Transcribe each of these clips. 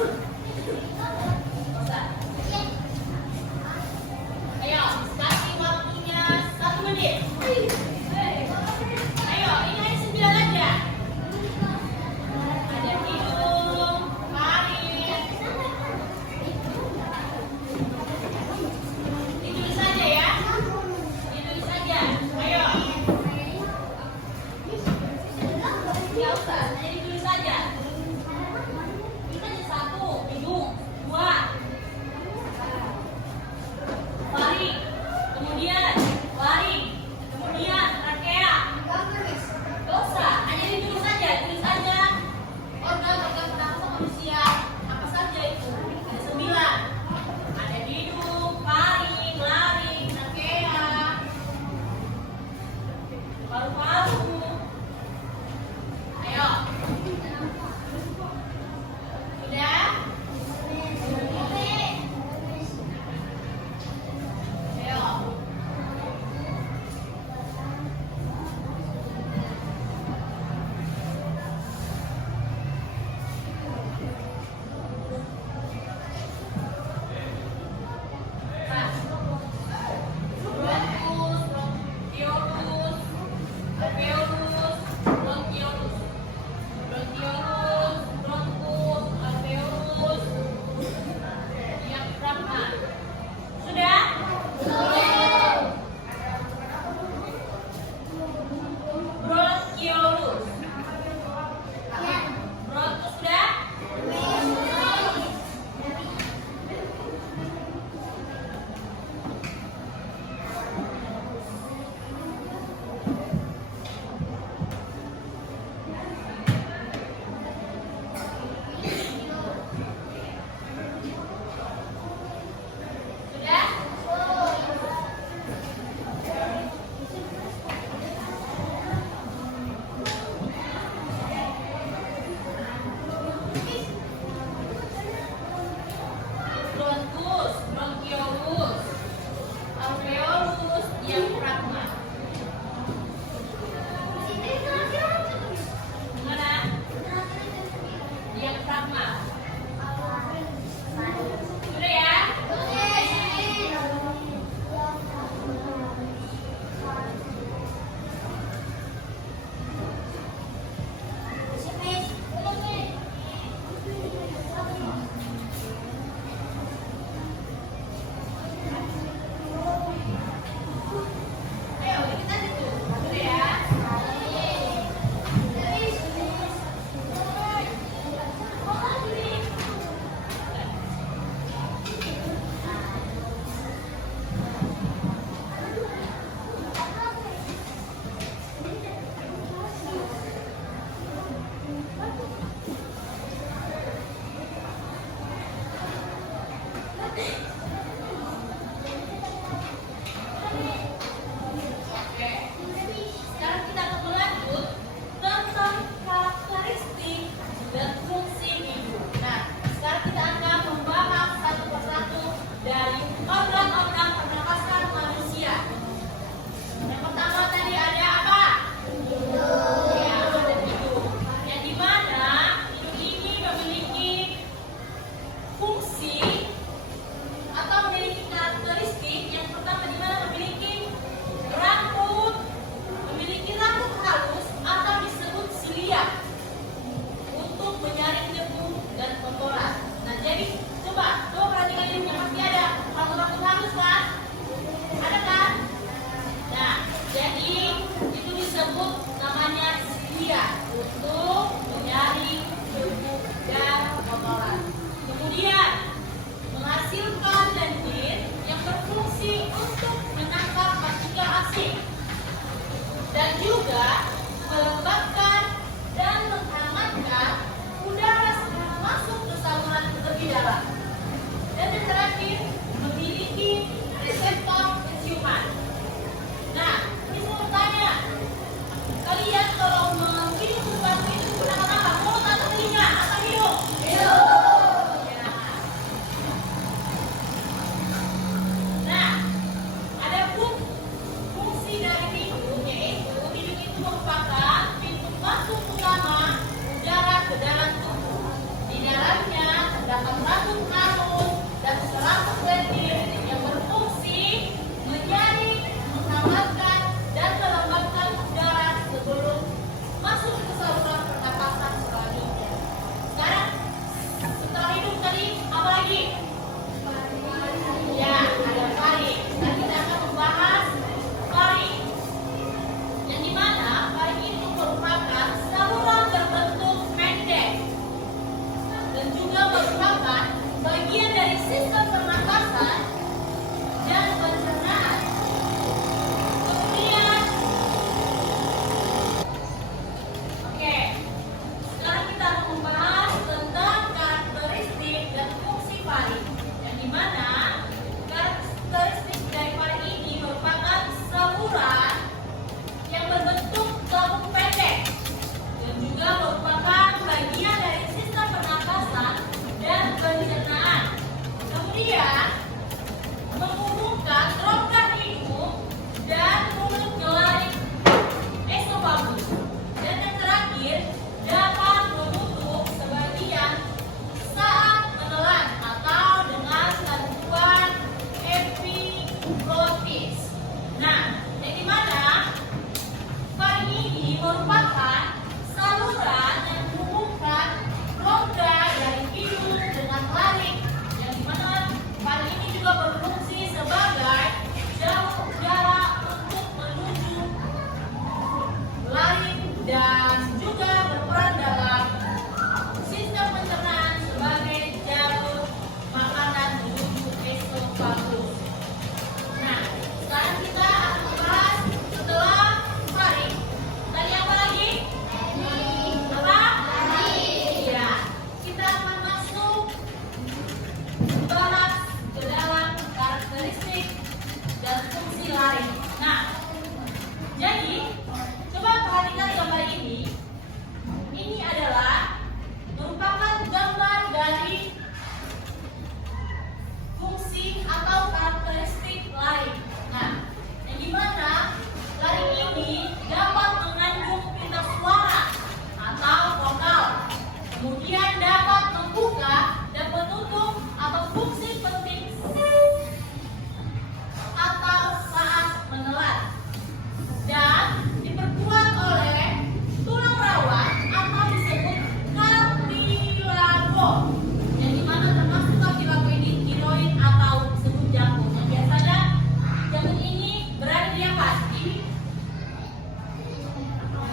Ayo, kasih waktunya 1 menit. Ayo, ini hanya 9 aja. Ada hidung, taring. Ditulis saja ya. Ditulis saja. Ayo. Nggak usah, hanya ditulis saja. Tulis aja 1, hidung, 2, taring, kemudian taring, kemudian trakea. Nggak usah, hanya ditulis saja. Tulis aja organ-organ pernafasan manusia apa saja itu. Ada 9. Ada hidung, taring, laring, trakea, paru-paru. Ayo. Sudah? Ayo. Nah. Bronkus, bronkiolus, alveolus, bronkiolus. Bronkiolus, bronkus, alveolus, diafragma. Sudah? Bronkiolus. Bronkus sudah? Sudah? Bronkus, bronkiolus, alveolus, diafragma. Gimana? Diafragma. Sudah ya? Ayo, kita dulu. Sudah ya? Oke. Sekarang kita akan berlanjut tentang karakteristik dan fungsi hidung. Nah, sekarang kita akan membahas satu persatu dari organ-organ pernafasan manusia. Yang pertama tadi ada apa? Ya, ada hidung. Yang dimana hidung ini memiliki fungsi faring, yang dimana karakteristik dari faring ini merupakan saluran yang berbentuk tabung pendek yang juga merupakan bagian dari sistem pernapasan dan pencernaan. Kemudian menghubungkan rongga hidung dan mulut ke laring esofagus. Dan yang terakhir dapat menutup sebagian saat menelan atau dengan bantuan epiglotis. Nah, yang dimana faring ini merupakan saluran yang menghubungkan rongga dari hidung dengan laring, yang dimana faring ini juga berfungsi sebagai jalur udara untuk menuju laring dan juga berperan dalam sistem pencernaan sebagai jalur makanan menuju esofagus. Nah, sekarang kita akan membahas setelah faring. Tadi apa lagi? Apa? Iya. Kita akan masuk bahas ke dalam karakteristik dan fungsi laring. Nah, jadi coba perhatikan gambar ini. Ini adalah merupakan gambar dari fungsi atau karakteristik laring. Nah, yang dimana laring ini dapat mengandung pita suara atau vokal, kemudian dapat membuka dan menutup atau fungsi penting atau saat menelan, dan diperkuat oleh tulang rawan atau disebut kartilago, yang dimana termasuk kartilago ini tiroid atau disebut jantung. Yang biasanya jantung ini berada di apa? Di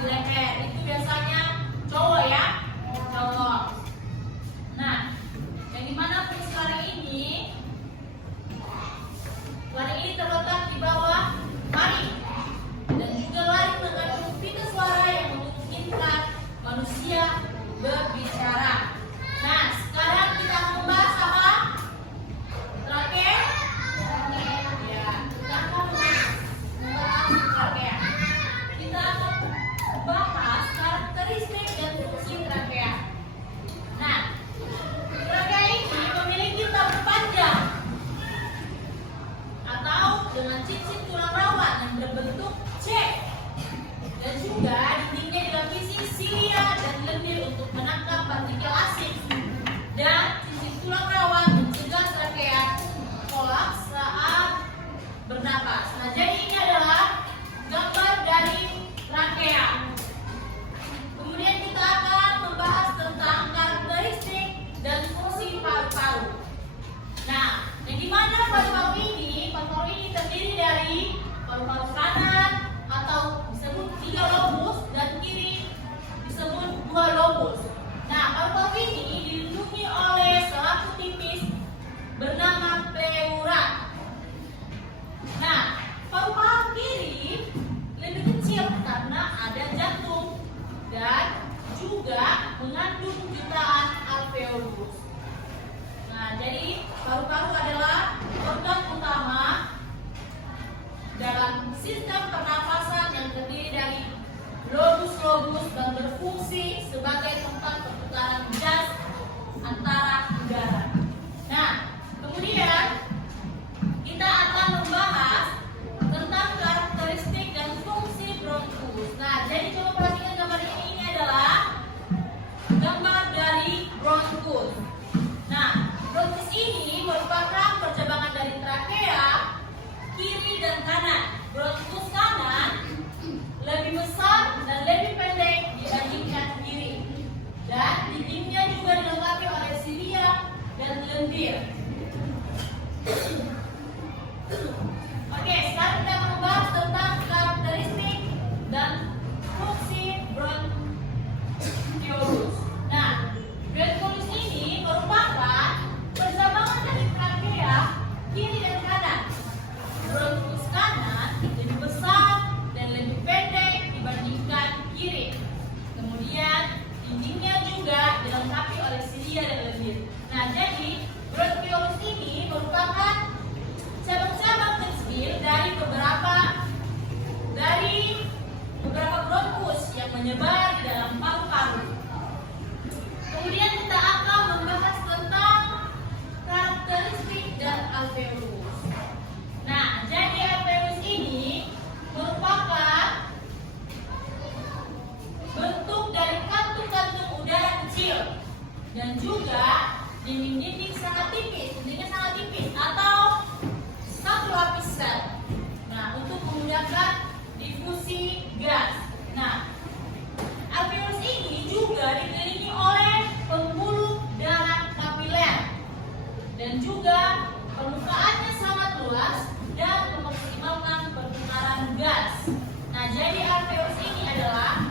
leher. Itu biasanya cowok ya, cowok. Nah, yang dimana fungsi laring ini terletak di bawah faring, dan juga laring mengandung pita suara yang memungkinkan manusia berbicara. Nah, sekarang kita akan membahas apa? Trakea. Ya, kita akan membahas trakea. Kita akan bahas karakteristik dan fungsi trakea. Nah, trakea ini memiliki tabung panjang atau dengan cincin tulang rawan yang berbentuk C, dan juga dindingnya dilapisi silia dan lendir untuk menangkap partikel asing, dan cincin tulang rawan mencegah trakea kolaps saat bernapas. Nah, jadi ini adalah gambar dari trakea. Kemudian kita akan membahas tentang karakteristik dan fungsi paru-paru. Nah, yang dimana paru-paru ini terdiri dari paru-paru kanan atau disebut 3 lobus dan kiri disebut 2 lobus. Nah, paru-paru ini dilindungi oleh selaku tipis bernama pleura. Nah, paru-paru kiri lebih kecil karena ada jantung dan juga mengandung jutaan alveolus. Nah, jadi paru-paru adalah organ utama dalam sistem pernafasan yang terdiri dari lobus-lobus dan berfungsi sebagai tempat perputaran gas antara udara. Nah, kemudian kita akan membahas tentang karakteristik dan fungsi bronkus. Nah, jadi coba perhatikan gambar ini adalah gambar dari bronkus. Nah, bronkus ini merupakan percabangan dari trakea kiri dan kanan. Bronkus kanan lebih besar dan lebih pendek dibandingkan kiri, dan dindingnya juga dilengkapi oleh silia dan lendir. Oke, sekarang kita akan membahas tentang karakteristik dan fungsi bronkiolus. Nah, bronkiolus ini merupakan percabangan dari trakea kiri dan kanan. Bronkus kanan lebih besar dan lebih pendek dibandingkan kiri. Kemudian dindingnya juga dilengkapi oleh silia dan lendir. Nah, jadi bronkiolus isi gas. Nah, alveolus ini juga dikelilingi oleh pembuluh darah kapiler dan juga permukaannya sangat luas dan memaksimalkan pertukaran gas. Nah, jadi alveolus ini adalah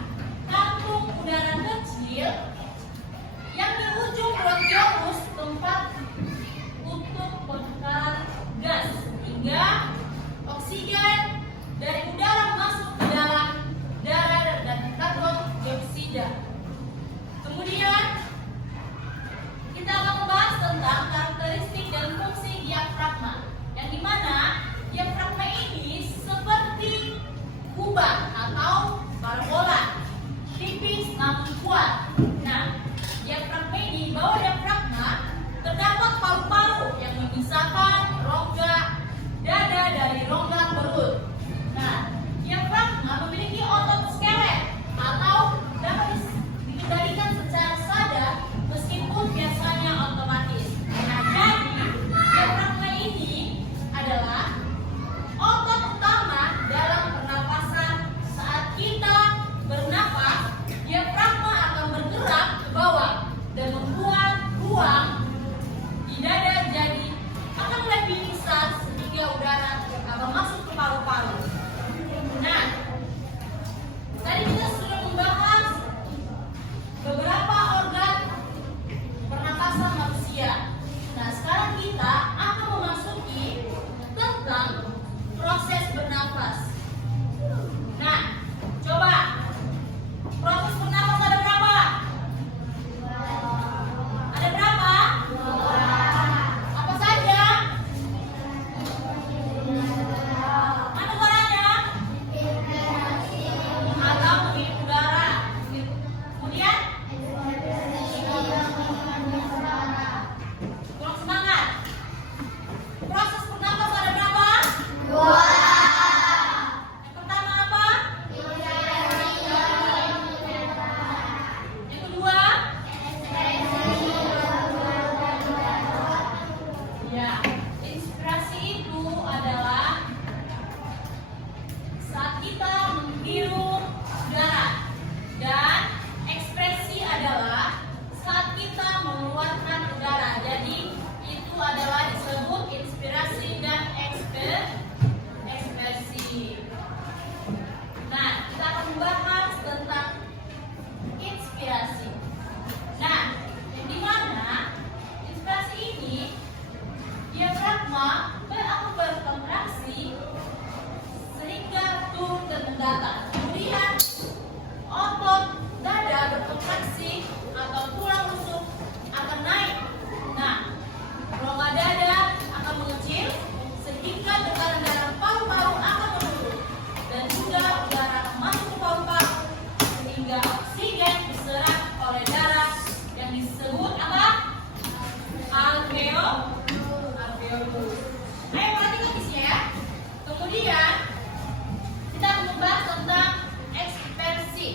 kantung udara kecil yang di ujung bronkiolus tempat untuk pertukaran gas hingga oksigen dari udara masuk ke dalam darah dan karbon dioksida. Kemudian kita akan membahas tentang karakteristik dan fungsi diafragma, yang dimana diafragma ini seperti kubah atau parabola, tipis namun kuat. Nah, diafragma ini, di bawah diafragma terdapat paru-paru yang memisahkan rongga dada dari rongga perut. Nah, diafragma memiliki otot skelet atau dapat dikendalikan secara sadar meskipun biasanya otomatis. Nah, jadi diafragma ini adalah otot utama dalam pernapasan. Saat kita bernapas, diafragma akan bergerak ke bawah dan membuat ruang di dada jadi akan lebih besar sehingga udara akan masuk ke paru-paru. Nah, tadi kita sudah membahas beberapa organ pernapasan manusia. Nah, sekarang kita akan memasuki tentang proses bernapas. Nah, coba proses bernapas ada berapa? Ada berapa? Apa saja? Mana suaranya? Atau menghirup udara. Kemudian kurang semangat. Proses bernapas ada berapa? Yang pertama apa? Yang kedua? Ya, inspirasi itu adalah saat kita menghirup udara, dan ekspresi adalah saat kita mengeluarkan udara. Jadi itu adalah disebut inspirasi dan ekspresi. Nah, kita akan membahas tentang inspirasi. Nah, yang dimana inspirasi ini diafragma akan berkontraksi sehingga turun dan mendatar. Kemudian otot dada berkontraksi atau tulang rusuk akan naik. Nah, rongga dada akan mengecil sehingga tekanan dalam paru-paru akan menurun dan juga udara masuk ke paru-paru sehingga oksigen diserap oleh darah yang disebut apa? Alveolus. Ayo perhatikan isinya ya. Kemudian kita akan membahas tentang ekspresi.